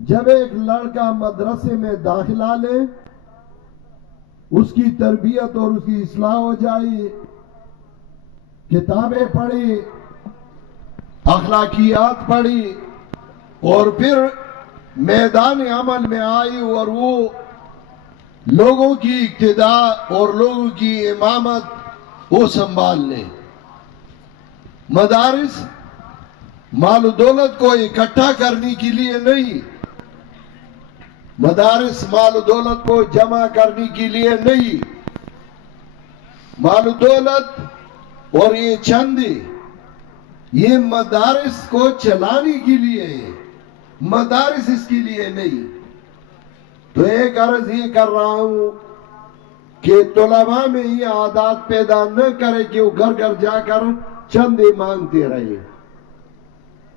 جب ایک لڑکا مدرسے میں داخلہ لے، اس کی تربیت اور اس کی اصلاح ہو جائے، کتابیں پڑھی، اخلاقیات پڑھی، اور پھر میدان عمل میں آئی اور وہ لوگوں کی اقتدا اور لوگوں کی امامت وہ سنبھال لے۔ مدارس مال و دولت کو اکٹھا کرنے کے لیے نہیں، مدارس مال و دولت کو جمع کرنے کے لیے نہیں، مال و دولت اور یہ چندے یہ مدارس کو چلانے کے لیے ہے، مدارس اس کے لیے نہیں۔ تو ایک عرض یہ کر رہا ہوں کہ طلباء میں یہ عادات پیدا نہ کرے کہ وہ گھر گھر جا کر چندے مانگتے رہے۔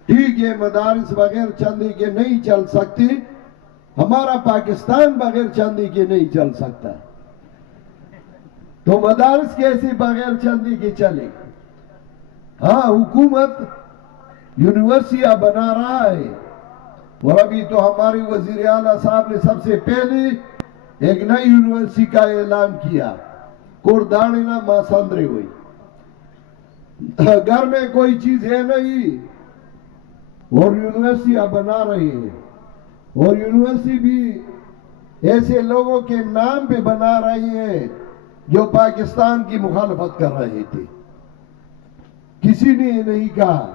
ٹھیک ہے، مدارس بغیر چندے کے نہیں چل سکتی، ہمارا پاکستان بغیر چندے کے نہیں چل سکتا، تو مدارس کیسے بغیر چندے کے چلے؟ ہاں، حکومت یونیورسٹیاں بنا رہا ہے، اور ابھی تو ہمارے وزیر اعلیٰ صاحب نے سب سے پہلے ایک نئی یونیورسٹی کا اعلان کیا، کورداڑینا ماسندرے ہوئی۔ گھر میں کوئی چیز ہے نہیں اور یونیورسٹیاں بنا رہی ہیں، اور یونیورسٹی بھی ایسے لوگوں کے نام پہ بنا رہی ہیں جو پاکستان کی مخالفت کر رہے تھے۔ کسی نے یہ نہیں کہا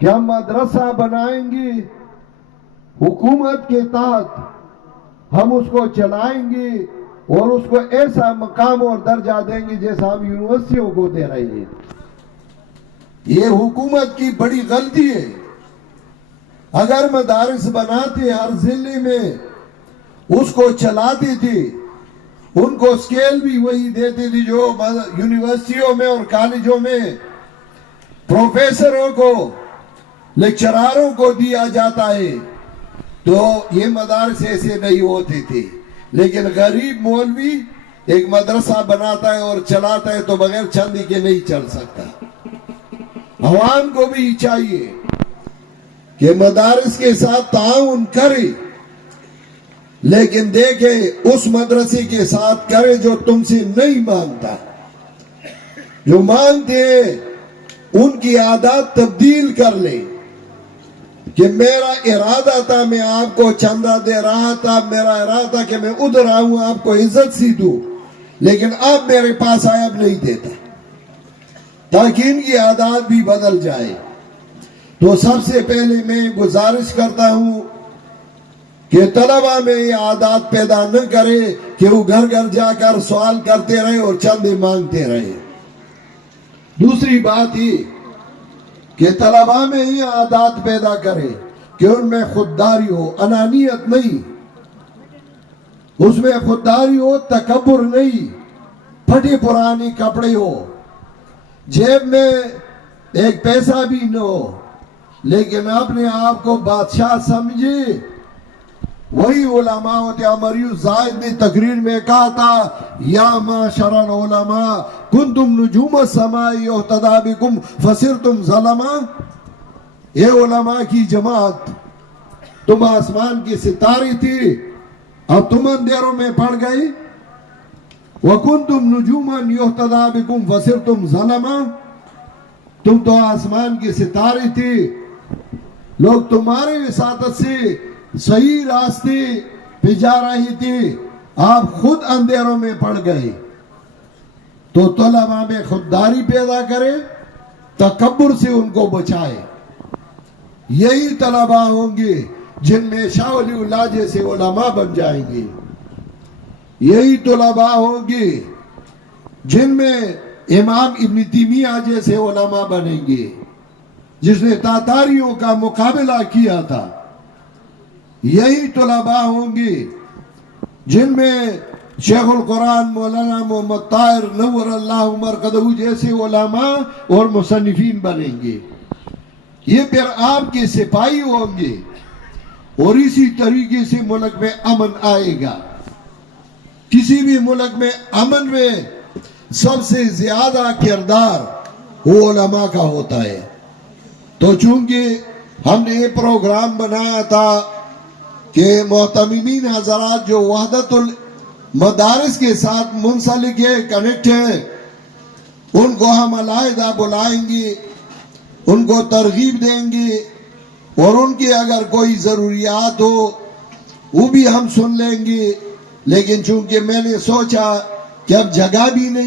کہ ہم مدرسہ بنائیں گے حکومت کے تحت، ہم اس کو چلائیں گے اور اس کو ایسا مقام اور درجہ دیں گے جیسا ہم یونیورسٹیوں کو دے رہے ہیں۔ یہ حکومت کی بڑی غلطی ہے۔ اگر مدارس بناتے ہر ضلع میں، اس کو چلاتے تھے، ان کو سکیل بھی وہی دیتے تھے جو یونیورسٹیوں میں اور کالجوں میں پروفیسروں کو، لیکچراروں کو دیا جاتا ہے، تو یہ مدارس ایسے نہیں ہوتے تھے۔ لیکن غریب مولوی ایک مدرسہ بناتا ہے اور چلاتا ہے تو بغیر چندے کے نہیں چل سکتا۔ عوام کو بھی چاہیے کہ مدارس کے ساتھ تعاون کرے، لیکن دیکھے اس مدرسے کے ساتھ کرے جو تم سے نہیں مانگتا۔ جو مانگتے ہیں ان کی عادات تبدیل کر لے کہ میرا ارادہ تھا میں آپ کو چندہ دے رہا تھا، میرا ارادہ تھا کہ میں ادھر آؤں آپ کو عزت سی دوں، لیکن اب میرے پاس آیا اب نہیں دیتا، تاکہ ان کی عادات بھی بدل جائے۔ تو سب سے پہلے میں گزارش کرتا ہوں کہ طلباء میں یہ عادات پیدا نہ کرے کہ وہ گھر گھر جا کر سوال کرتے رہے اور چندے مانگتے رہے۔ دوسری بات یہ کہ طلباء میں یہ عادات پیدا کرے کہ ان میں خودداری ہو، انانیت نہیں، اس میں خودداری ہو، تکبر نہیں، پھٹے پرانے کپڑے ہو، جیب میں ایک پیسہ بھی نہ ہو، لیکن اپنے آپ کو بادشاہ سمجھے۔ وہی علماء ہوتے۔ امریو زائد نے تقریر میں کہا تھا، یا معاشر العلماء کنتم نجوم السماء یہتدی بکم فصرتم ظلما۔ اے علماء کی جماعت، تم آسمان کی ستارے تھی، اب تم اندھیروں میں پڑ گئی۔ وکنتم نجوما یہتدی بکم فصرتم ظلما، تم تو آسمان کی ستارے تھی، لوگ تمہارے وساطت سے صحیح راستے پہ جا رہی تھی، آپ خود اندھیروں میں پڑ گئے۔ تو طلباء میں خودداری پیدا کرے، تکبر سے ان کو بچائے۔ یہی طلباء ہوں گے جن میں شاہ ولی اللہ جیسے علماء بن جائیں گے، یہی طلباء ہوں گے جن میں امام ابن تیمیہ جیسے علماء بنیں گے، جس نے تاتاریوں کا مقابلہ کیا تھا۔ یہی طلباء ہوں گے جن میں شیخ القرآن مولانا محمد طاہر نور اللہ مرقدہ جیسے علماء اور مصنفین بنیں گے۔ یہ پھر آپ کے سپاہی ہوں گے، اور اسی طریقے سے ملک میں امن آئے گا۔ کسی بھی ملک میں امن میں سب سے زیادہ کردار وہ علماء کا ہوتا ہے۔ تو چونکہ ہم نے یہ پروگرام بنایا تھا کہ محتمین حضرات جو وحدت المدارس کے ساتھ منسلک ہے، کنیکٹ ہیں، ان کو ہم علیحدہ بلائیں گے، ان کو ترغیب دیں گے، اور ان کی اگر کوئی ضروریات ہو وہ بھی ہم سن لیں گے. لیکن چونکہ میں نے سوچا کہ اب جگہ بھی نہیں